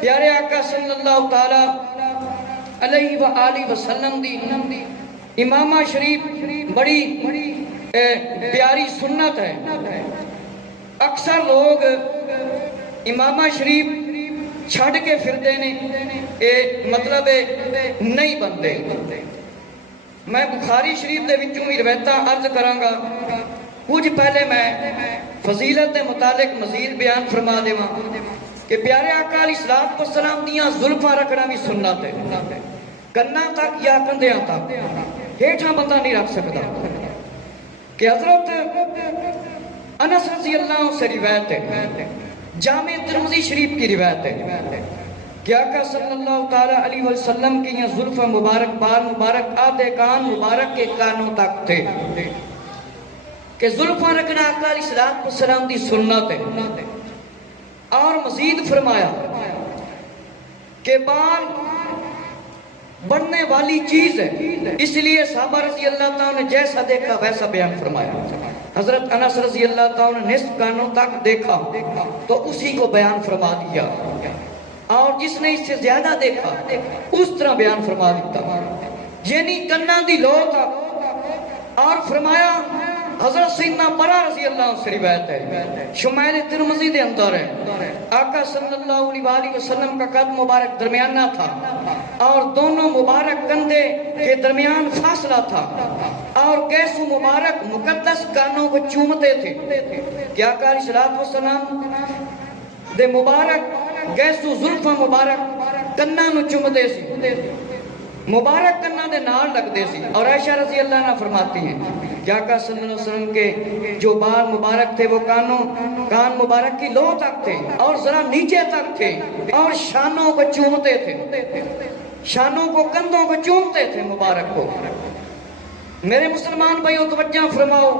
پیارے آقا صلی اللہ تعالی علیہ وآلہ وسلم دی امامہ شریف بڑی پیاری سنت ہے. اکثر لوگ امامہ شریف چھڑ کے پھرتے نے، مطلب نہیں بنتے. میں بخاری شریف دے وچوں بھی روایتاں عرض کراں گا. کچھ پہلے میں فضیلت دے متعلق مزید بیان فرما دیواں کہ پیارے آقا علیہ الصلوۃ والسلام دیاں زلفاں رکھنا بھی سنت ہے. کنا تک یا کندھیاں تک، ہیٹھاں بندہ نہیں رکھ سکتا. کہ حضرت انس رضی اللہ عنہ سے روایت ہے، جامع ترمذی شریف کی روایت ہے کہ آقا صلی اللہ تعالی علیہ وسلم کی یہ زلفاں مبارک، بال مبارک، آدھے کان مبارک کے کانوں تک تھے. کہ زلفاں رکھنا آقا علیہ الصلوۃ والسلام دی سنت ہے. اور مزید فرمایا کہ بال بڑھنے والی چیز ہے، اس لیے صحابہ رضی اللہ تعالیٰ نے جیسا دیکھا ویسا بیان فرمایا. حضرت انس رضی اللہ تعالیٰ نے نصف کانوں تک دیکھا تو اسی کو بیان فرما دیا، اور جس نے اس سے زیادہ دیکھا اس طرح بیان فرما دیتا، یعنی کنا دی لو تھا. اور فرمایا حضرت سیدنا برا رضی اللہ عنہ سے روایت ہے، شمائل ترمذی دے اندر ہے، آقا صلی اللہ علیہ وسلم کا قد مبارک درمیانہ تھا اور دونوں مبارک کندھے کے درمیان فاصلہ تھا، اور گیسو مبارک مقدس کانوں کو چومتے تھے. کہ آقا علیہ الصلوۃ والسلام دے مبارک گیسو زلفاں مبارک کنا نو چومتے سی، مبارک کنا دے نال لگتے سی. اور عائشہ رضی اللہ عنہ فرماتی ہیں کہ آقا صلی اللہ علیہ وسلم کے جو بال مبارک تھے وہ کان مبارک کی لو تک تھے اور ذرا نیچے تک تھے، اور شانوں کو چومتے تھے، شانوں کو، کندھوں کو چومتے تھے مبارک کو. میرے مسلمان بھائیو توجہ فرماؤ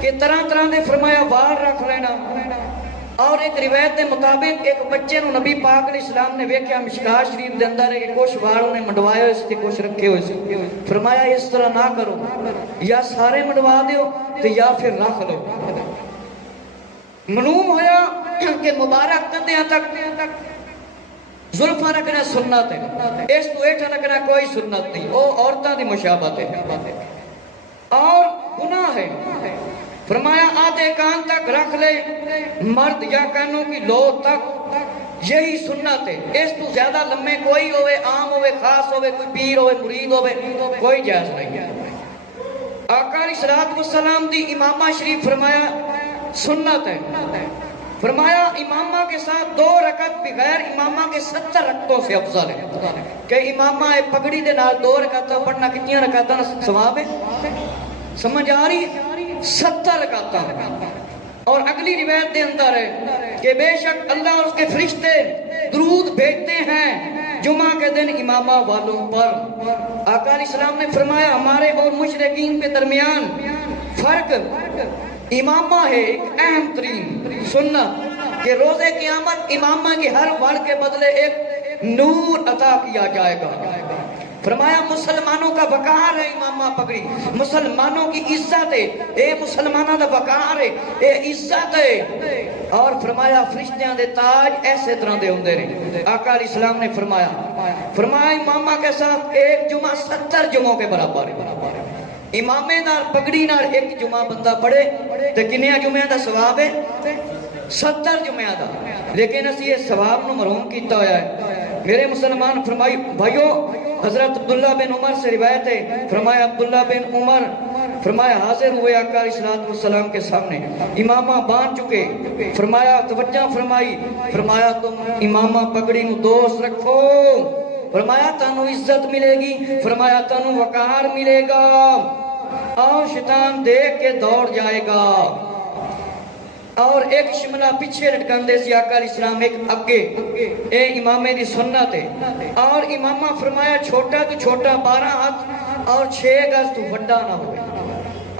کہ طرح طرح دے فرمایا بال رکھ لینا. اور ایک روایت کے مطابق ایک بچے نو نبی پاک علیہ السلام نے ویکھیا مشکات شریف دے اندر ہے کہ کچھ وال انہیں منڈوائے ہوئے سے کچھ رکھے ہوئے سے. فرمایا اس طرح نہ کرو، یا سارے منڈوا دیو تو یا پھر رکھ لو. معلوم ہویا کہ مبارک کندھیاں تک زلفاں رکھنا سنت ہے، اس تو ہیٹھا رکھنا کوئی سنت نہیں، وہ عورتاں دی مشابہت ہے اور گناہ ہے. فرمایا آدھے کان تک رکھ لے مرد، یا کانوں کی لو تک، یہی سنت ہے. اس تو زیادہ لمبے کوئی ہوئے، عام ہوئے، خاص ہوئے، کوئی پیر ہوئے، مرید ہوئے، کوئی جائز نہیں ہے. آقا علیہ الصلوۃ والسلام دی امامہ شریف فرمایا سنت ہے. فرمایا امامہ کے ساتھ 2 رکعت بغیر امامہ کے 70 رکعتوں سے افضل ہے. کہ امامہ پگڑی دے نال 2 رکعتاں پڑھنا کتنی رکعتاں ثواب ہے؟ سمجھ آ رہی ہے؟ 70 رکعتاں. اور اگلی روایت دے اندر ہے کہ بے شک اللہ اور اس کے فرشتے درود بھیجتے ہیں جمعہ کے دن امامہ والوں پر. آقا علیہ السلام نے فرمایا ہمارے اور مشرکین کے درمیان فرق امامہ ہے ایک اہم ترین سنت، کہ روز قیامت امامہ کے ہر وڑ کے بدلے ایک نور عطا کیا جائے گا. فرمایا مسلمانوں کا وقار ہے امامہ پگڑی، مسلمانوں کی عزت ہے، اے مسلمانوں کا وقار ہے، اے عزت ہے. اور فرمایا فرشتیاں دے تاج ایسے طرح دے ہوندے نے. آقا علیہ السلام نے فرمایا امامہ کے ساتھ ایک جمعہ 70 جمعوں کے برابر ہے. امامے نال پگڑی نال ایک جمعہ بندہ پڑھے تو کنیا جمعہ دا ثواب ہے؟ 70 جمعہ دا. لیکن اسی یہ ثواب نو محروم کیتا ہویا ہے. میرے مسلمان فرمائی بھائیو، حضرت عبداللہ بن عمر سے روایت ہے، فرمایا عبداللہ بن عمر فرمایا حاضر ہوئے آقا علیہ الصلوۃ والسلام کے سامنے، امامہ باندھ چکے. فرمایا توجہ فرمائی، فرمایا تم امامہ پگڑی نو دوست رکھو، فرمایا تانو عزت ملے گی، فرمایا تانو وقار ملے گا، اور شیطان دیکھ کے دوڑ جائے گا. اور ایک شملہ پیچھے لٹکان دے سی آقا علیہ السلام ایک اگے، اے امامے دی سنت ہے. اور امامہ فرمایا چھوٹا تو چھوٹا 12 ہاتھ اور 6 گز تو بڑا نہ ہوئے،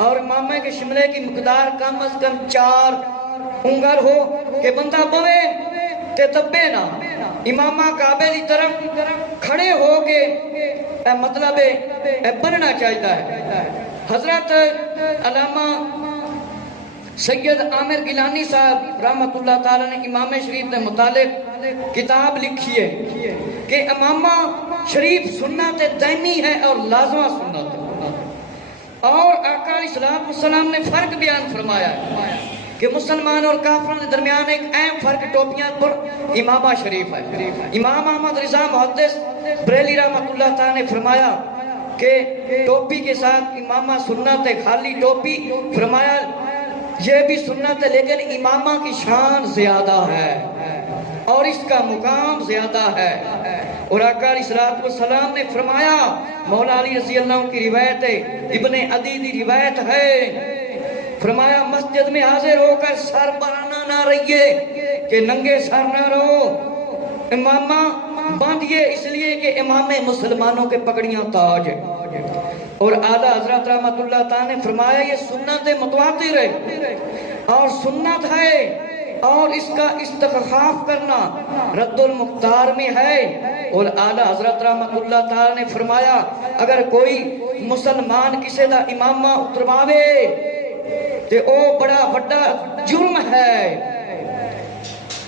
اور امامے کے شملے کی مقدار کم از کم 4 انگر ہو کہ بندہ بوے تے دبے نہ. امامہ کعبے دی طرف کھڑے ہو کے مطلب بننا چاہتا ہے. حضرت علامہ سید عامر گیلانی صاحب رحمت اللہ تعالی نے امام شریف نے متعلق کتاب لکھی ہے کہ امامہ شریف سنت دینی ہے اور لازمہ سنت ہے، اور آقا علیہ السلام نے فرق بیان فرمایا ہے کہ مسلمان اور کافروں کے درمیان ایک اہم فرق ٹوپیاں پر امامہ شریف ہے۔ امام احمد رضا محدث بریلی رحمۃ اللہ تعالی نے فرمایا کہ ٹوپی کے ساتھ امامہ سنت ہے، خالی ٹوپی فرمایا یہ بھی سنت ہے، لیکن امامہ کی شان زیادہ ہے اور اس کا مقام زیادہ ہے۔ اور آقا علیہ السلام نے فرمایا، مولا علی رضی اللہ عنہ کی روایت ہے، ابن عدی کی روایت ہے، فرمایا مسجد میں حاضر ہو کر سر برہنہ نہ رہیے کہ ننگے سر نہ رہو، امامہ باندھیے اس لیے کہ امام مسلمانوں کے پگڑیاں تاج ہے۔ اور اعلیٰ حضرت رحمت اللہ تعالی نے فرمایا یہ سنت متواتر ہے اور سنت ہے، اور اس کا استخفاف کرنا رد المختار میں ہے۔ اور اعلیٰ حضرت رحمت اللہ تعالی نے فرمایا اگر کوئی مسلمان کسی دا امامہ اترواوے تے او بڑا بڑا جرم ہے،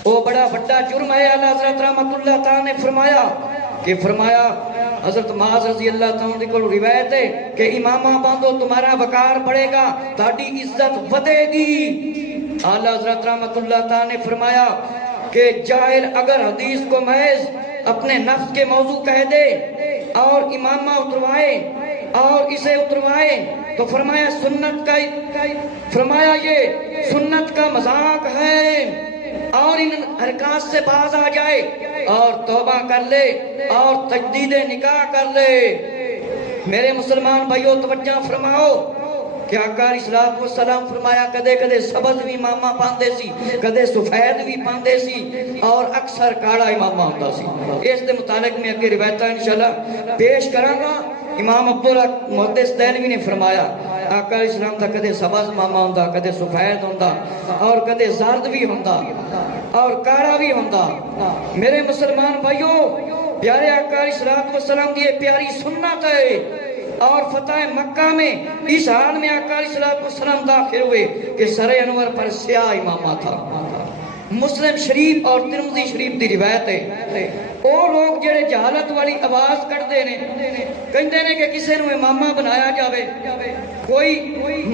او بڑا بڑا جرم ہے۔ اعلیٰ حضرت رحمت اللہ تعالی نے فرمایا حضرت معاذ رضی اللہ تعالی کو روایت ہے کہ امامہ باندھو تمہارا وقار بڑھے گا، تہاڈی عزت ودے گی۔ اعلیٰ حضرت رحمت اللہ تعالی نے فرمایا کہ جاہل اگر حدیث کو محض اپنے نفس کے موضوع کہہ دے اور امامہ اتروائے اور اسے اتروائے تو فرمایا یہ سنت کا مذاق ہے، اور ان حرکات سے باز آ جائے اور توبہ کر لے اور تجدید نکاح کر لے۔ میرے مسلمان بھائیو توجہ فرماؤ کہ آقا علیہ السلام فرمایا کدے کدے سبز بھی امامہ پاندے سی، کدے سفید بھی پاندے سی، اور اکثر کاڑا امامہ ہوتا سی۔ اس دے متعلق میں اگے روایتاں انشاءاللہ پیش کراں گا۔ امام عبداللہ محدث دہلوی نے فرمایا آقا علیہ السلام دا کدے سبز امامہ ہوندا، کدے سفید ہوندا، اور کدے زرد بھی ہوندا اور کاڑا بھی ہوندا۔ میرے مسلمان بھائیو پیارے آقا علیہ السلام دی یہ پیاری سنت ہے، اور فتح مکہ میں اس حال میں آقا علیہ السلام داخل ہوئے کہ سر انور پر سیاہ امامہ تھا۔ مسلم شریف اور ترمذی شریف دی روایت ہے وہ لوگ جڑے جہالت والی آواز کردے نے کہندے نے کہ کسے نو امامہ بنایا جاوے، کوئی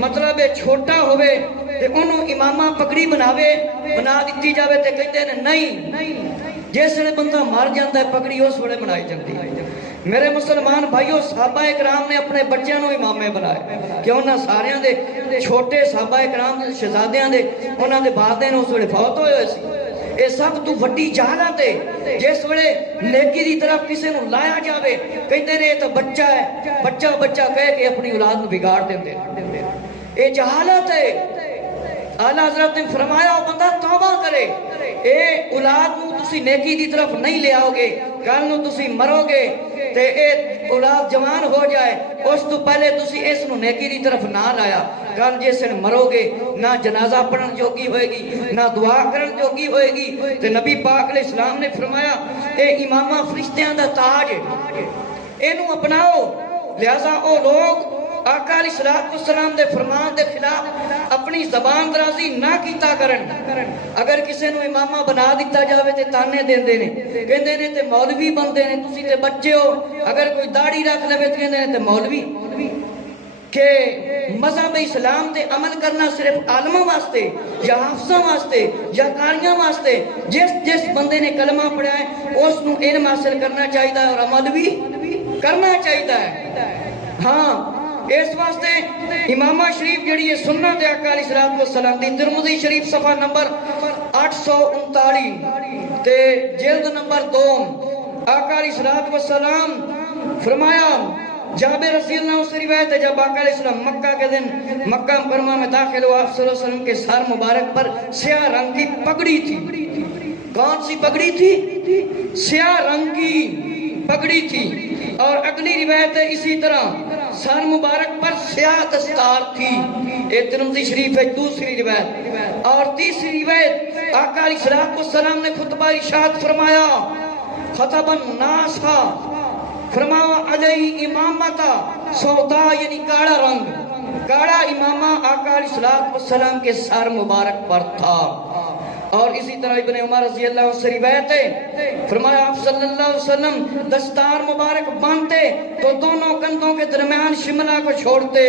مطلب چھوٹا ہوئے تے انہوں امامہ پگڑی بنا دیتی جاوے تے کہندے نے نہیں، جس ویلے بندہ مر جاندا ہے پگڑی اس ویلے بنائی جاندی ہے۔ میرے مسلمان بھائیو صحابہ اکرام نے اپنے بچیاں نو امامے بنائے کہ انہاں ساریاں دے چھوٹے صحابہ اکرام دے شہزادیاں دے انہاں دے بادے نے اس ویلے فوت ہوئے سی۔ اے سب تو وڈی جہالت ہے، جس ویلے نیکی دی طرف کسے نو لایا جاوے کہندے نے یہ تو بچہ ہے، بچہ کہہ کے اپنی اولاد نو بگاڑ دیندے، اے جہالت ہے۔ اعلیٰ حضرت نے فرمایا وہ بندہ توبہ کرے، اے اولاد نو تسی نیکی دی طرف نہیں لے آؤ گے، کل نو تسی مرو گے تے اے اولاد جوان ہو جائے، اس تو پہلے تسی اس نو نیکی دی طرف نہ لایا، کل جیسے مرو گے نہ جنازہ پڑھن جوگی ہوئے گی نہ دعا کرن جوگی ہوئے گی۔ تے نبی پاک علیہ السلام نے فرمایا اے امامہ فرشتیاں دا تاج ہے، اینو اپناؤ۔ لہذا او لوگ آقا علیہ السلام دے فرمان دے خلاف اپنی زبان درازی نہ کیتا کرن۔ اگر کسے نو امامہ بنا دیتا جاوے تے تانے دیندے نے، کہندے نے تے مولوی بندے نے، تسی تے بچے ہو، اگر کوئی داڑھی رکھ لے تے کہندے نے تے مولوی۔ کہ مذہب اسلام دے عمل کرنا صرف عالموں واسطے یا حافظوں واسطے یا قاریاں واسطے، جس بندے نے کلمہ پڑھا ہے اس نو علم حاصل کرنا چاہیے اور عمل بھی کرنا چاہیے۔ ہاں اس واسطے امامہ شریف جڑی ہے سنت آقا علیہ السلام دی، ترمذی شریف صفحہ نمبر 839 تے جلد نمبر 2، آقا علیہ السلام فرمایا جابر رضی اللہ عنہ سے روایت ہے جب آقا علیہ السلام مکہ کے دن مکہ مکرمہ میں داخل ہوا، آپ صلی اللہ علیہ وسلم کے سر مبارک پر سیاہ رنگ کی پگڑی تھی۔ کون سی پگڑی تھی؟ سیاہ رنگ کی پگڑی تھی۔ اور اگلی روایت ہے اسی طرح سر مبارک پر سیاہ دستار تھی، یہ ترمذی شریف ہے دوسری روایت۔ اور تیسری روایت آقا علیہ السلام نے خطبہ ارشاد فرمایا خطب الناس فرمایا علیہ امامتا سودا یعنی کاڑا رنگ، کاڑا امامہ آقا علیہ السلام کے سر مبارک پر تھا۔ اور اسی طرح ابن عمر رضی اللہ عنہ سے روایت ہے، فرمایا آپ صلی اللہ علیہ وسلم دستار مبارک باندھتے تو دونوں کندھوں کے درمیان شملہ کو چھوڑتے،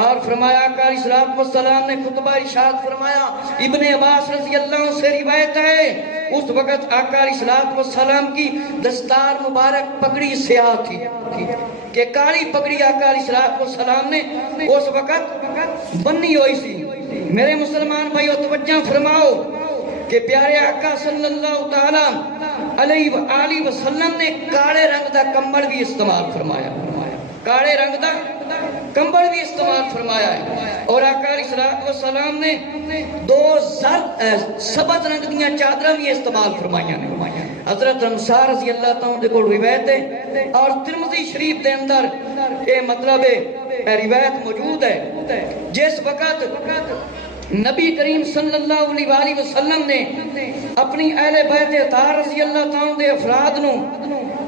اور فرمایا آقا علیہ الصلوۃ والسلام نے خطبہ ارشاد فرمایا، ابن عباس رضی اللہ عنہ سے روایت ہے اس وقت آقا علیہ الصلوۃ والسلام کی دستار مبارک پگڑی سیاہ تھی کہ کالی پگڑی آقا علیہ الصلوۃ والسلام نے اس وقت بنی ہوئی سی۔ میرے مسلمان بھائیو توجہ فرماؤ کہ پیارے آقا صلی اللہ تعالی علیہ وآلہ وسلم نے کالے رنگ دا کمبل بھی استعمال فرمایا، کالے رنگ دا کمبل بھی استعمال فرمایا ہے، اور آقا علیہ الصلوۃ والسلام نے دو سبز رنگ دیاں چادراں بھی استعمال فرمائیاں نے۔ حضرت انصار رضی اللہ تعالیٰ دے کول روایت ہے اور ترمذی شریف دے اندر یہ مطلب روایت موجود ہے، جس وقت نبی کریم صلی اللہ علیہ وآلہ وسلم نے اپنی اہل بیت اطہار رضی اللہ تعالیٰ دے افراد نو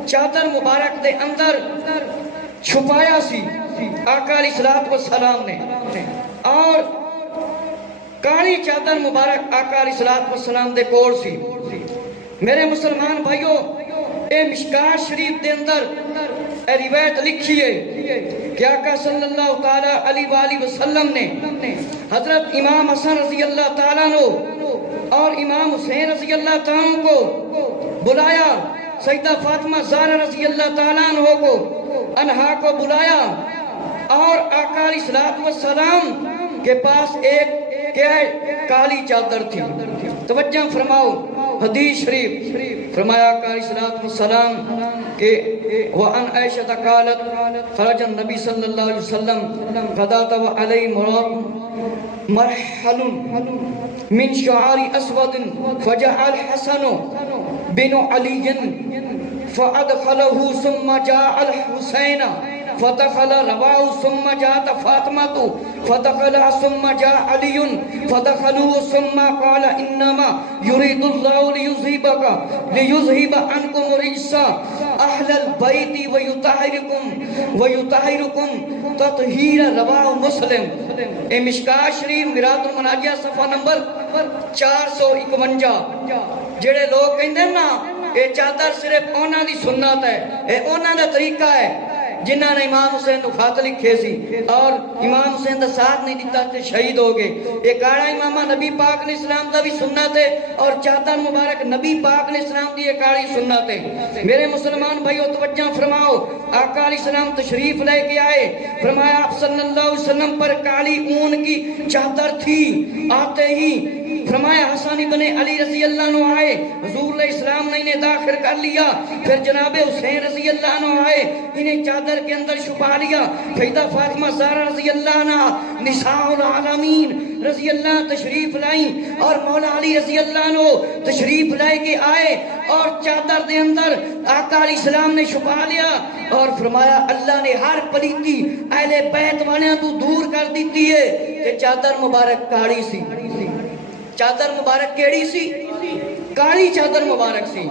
چادر مبارک دے اندر چھپایا سی آقا علیہ الصلوۃ والسلام نے، اور کالی چادر مبارک آقا علیہ الصلوۃ والسلام دے کول سی۔ میرے مسلمان بھائیو اے مشکات شریف دے اندر اے روایت لکھی ہے کہ آقا صلی اللہ تعالیٰ علیہ وآلہ وسلم نے حضرت امام حسن رضی اللہ تعالیٰ عنہ اور امام حسین رضی اللہ تعالیٰ عنہ کو بلایا، سیدہ فاطمہ زہرا رضی اللہ تعالیٰ عنہ کو انہا کو بلایا، اور آقا علیہ الصلوۃ والسلام کے پاس ایک کیا ہے کالی چادر تھی۔ توجہ فرماؤ حدیث شریف فرمایا آقا علیہ الصلوۃ والسلام کہ وَأَنْ عَائِشَةَ قَالَتْ خَرَجَ النَّبِي صلی اللہ علیہ وسلم غداة وعليه مرحل من شعار اسود فجاء الحسن بن علي فأدخله ثم جاء الحسين فدخل رواه ثم جاءت فاطمة فدخل ثم جاء علي فدخلوا ثم قال إنما يريد الله ليذهب عنكم الرجس أهل البيت ويطهركم تطهيرا رواه مسلم۔ اے مشکات شریف مراد المناجیہ صفحہ نمبر 451۔ جڑے لوگ کہندے نا اے چادر صرف اونا دی سنت ہے، اے اونا دا طریقہ ہے جنہاں نے امام حسین خط لکھے سی اور امام حسین دا ساتھ نہیں دیتا تے شہید ہو گئے۔ یہ کاڑا امامہ نبی پاک علیہ السلام دا بھی سنت ہے، اور چادر مبارک نبی پاک علیہ السلام دی یہ کاڑی سنت ہے۔ میرے مسلمان بھائیو توجہ فرماؤ، آقا علیہ السلام تشریف لے کے آئے، فرمایا آپ صلی اللہ علیہ وسلم پر کالی اون کی چادر تھی، آتے ہی فرمایا حسن ابن علی رضی اللہ عنہ آئے، حضور علیہ السلام نے انہیں داخل کر لیا، پھر جناب حسین رضی اللہ عنہ آئے، انہیں چادر کے اندر چھپا لیا، سیدہ فاطمہ زہرا رضی اللہ عنہ نساء العالمین رضی اللہ تشریف لائیں، اور مولا علی رضی اللہ عنہ تشریف لائے کے آئے، اور چادر دے اندر آقا علیہ السلام نے چھپا لیا، اور فرمایا اللہ نے ہر پلیتی اہل بیت والیاں تو دور کر دیتی ہے کہ چادر مبارک کاڑی سی۔ چادر مبارک کیڑی سی؟ کالی چادر مبارک سی۔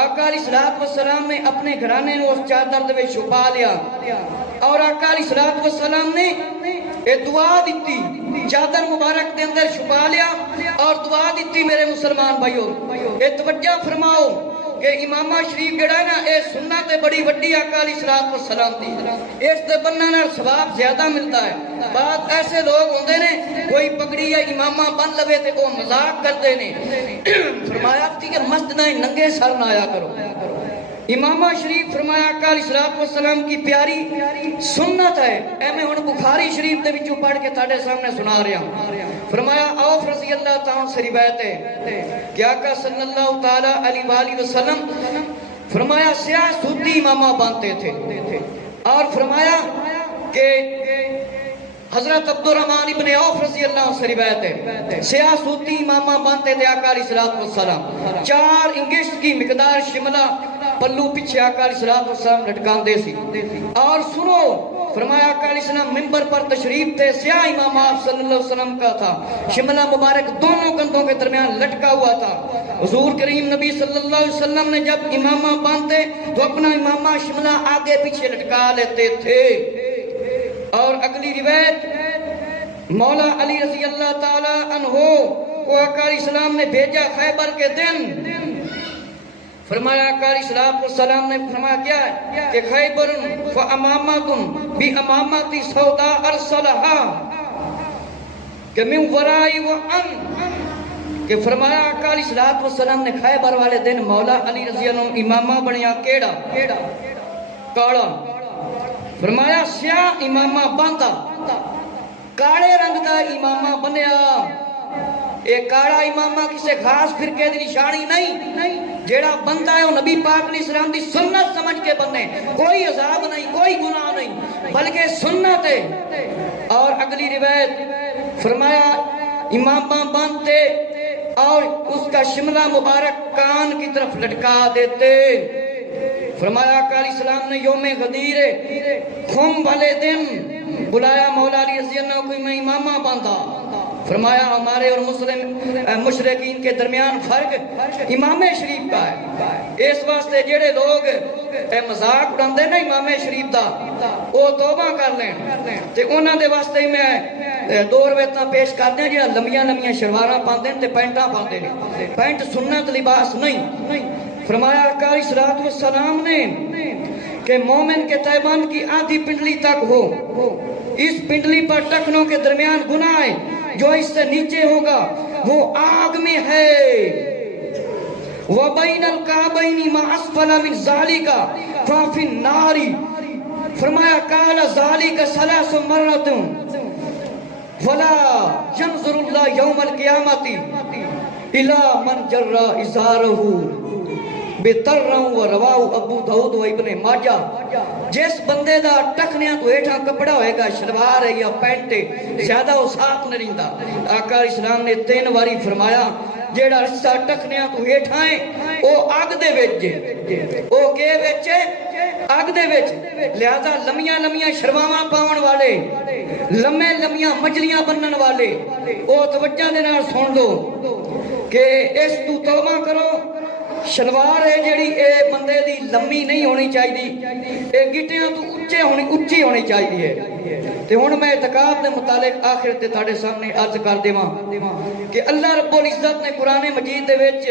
آقا علیہ الصلوۃ والسلام نے اپنے گھرانے میں اس چادر دے چھپا لیا، اور آقا علیہ الصلوۃ والسلام نے ایک دعا دیتی، چادر مبارک دے اندر چھپا لیا اور دعا دیتی۔ میرے مسلمان بھائیو اے توجہ فرماؤ کہ امامہ شریف جڑا ہے نا اے سنت بڑی وڈی آقا علیہ الصلوۃ والسلام دی، اس دے بننے نال ثواب زیادہ ملتا ہے۔ بعض ایسے لوگ ہوندے نے کوئی پگڑی یا امامہ بن لوے تے وہ مذاق کرتے نے، فرمایا تھی کہ مسجد میں ننگے سر نہ آیا کرو۔ امامہ شریف فرمایا آقا علیہ الصلوۃ والسلام کی پیاری سنت ہے، اے میں ہن بخاری شریف دے وچوں پڑھ کے تہاڈے سامنے سنا رہا ہوں۔ فرمایا عوف رضی اللہ تعالیٰ سے روایت ہے کہ آقا صلی اللہ تعالیٰ علیہ وآلہ وسلم فرمایا سیاہ سوتی امامہ باندھتے تھے، اور فرمایا کہ حضرت عبد الرحمن ابن عوف رضی اللہ عنہ سے روایت ہے سیاہ سوتی امامہ باندھتے تھے آقا علیہ الصلوۃ والسلام، 4 انگشت کی مقدار شملہ پلو پیچھے آقا علیہ الصلوۃ والسلام لٹکان دے سی۔ اور سنو فرمایا آقا علیہ السلام منبر پر تشریف تھے، سیاہ امامہ آپ صلی اللہ علیہ وسلم کا تھا، شملہ مبارک دونوں کندھوں کے درمیان لٹکا ہوا تھا۔ حضور کریم نبی صلی اللہ علیہ وسلم نے جب امامہ باندھتے تو اپنا امامہ شملہ آگے پیچھے لٹکا لیتے تھے۔ اور اگلی روایت مولا علی رضی اللہ تعالی عنہ وہ آقا علیہ السلام نے بھیجا خیبر کے دن، فرمایا آقا علیہ السلام نے فرمایا کیا ہے کہ خیبر فامامتم بامامتی سودا ارسلہا کہ من ورائی وان، کہ فرمایا آقا علیہ السلام نے خیبر والے دن مولا علی رضی اللہ عنہ امامہ بنیا کیڑا کاڑا، فرمایا سیاہ امامہ باندھا، کاڑے رنگ دا امامہ بنیا۔ ایک کاڑا امامہ کسے خاص فرقے دی نشانی نہیں، جیڑا بندہ ہے وہ نبی پاک علیہ السلام دی سنت سمجھ کے بننے، کوئی عذاب نہیں، کوئی گناہ نہیں، بلکہ سنت ہے۔ اور اگلی روایت فرمایا امامہ باندھتے اور اس کا شملہ مبارک کان کی طرف لٹکا دیتے۔ فرمایا آقا علیہ السلام نے یوم غدیر خم والے دن بلایا مولا علی رضی اللہ عنہ کو، میں امامہ باندھا، فرمایا ہمارے اور مسلم مشرقین کے درمیان فرق امام شریف کا ہے، اس واسطے جڑے لوگ مذاق اڑاندے نا امام شریف دا وہ توبہ کر لیں، تے انہاں دے واسطے میں دو روایتاں پیش کردے جڑا لمیاں لمیاں شلواراں پاندے تے پینٹاں پاندے نے، پینٹ سنت لباس نہیں۔ فرمایا آقا علیہ السلام نے کہ مومن کے تیبان کی آدھی پنڈلی تک ہو، اس پنڈلی پر ٹکنوں کے درمیان گناہ ہے، جو اس سے نیچے ہوگا وہ آگ میں ہے، وَبَيْنَ الْكَعْبَيْنِ مَا أَسْفَلَ مِنْ ذَلِكَ فَفِي النَّارِ، فرمایا قَالَ ذَلِكَ ثَلَاثُ مَرَّةٍ وَلَا يَنْظُرُ اللَّهُ يَوْمَ الْقِيَامَةِ إِلَى مَنْ جَرَّ إِزَارَهُ بِتَرًّا وَرَوَاهُ ابو داؤد و ابن ماجہ۔ جس بندے دا ٹکنیاں تو ہیٹھاں کپڑا ہوئے گا، شلوار ہے یا پینٹ ہے، زیادہ وہ صاف نہیں رہندا۔ آقا علیہ السلام نے 3 واری فرمایا جیڑا رشتہ ٹکنیاں تو ہیٹھاں ہے او اگ دے وچ او کے وچ اگ دے وچ، لہذا لمیاں لمیاں شرواواں پاون والے، لمے لمیاں مجلیاں بنن والے او توجہ دے نال سن لو کہ اس تو توبہ کرو۔ شلوار ہے جیڑی اے بندے دی لمبی نہیں ہونی چاہیے، اے گٹیاں تو اچھی ہونی چاہیے۔ تے ہن میں اعتقاد دے متعلق آخر تے تہاڈے سامنے عرض کر دیواں کہ اللہ رب العزت نے قرآن مجید دے وچ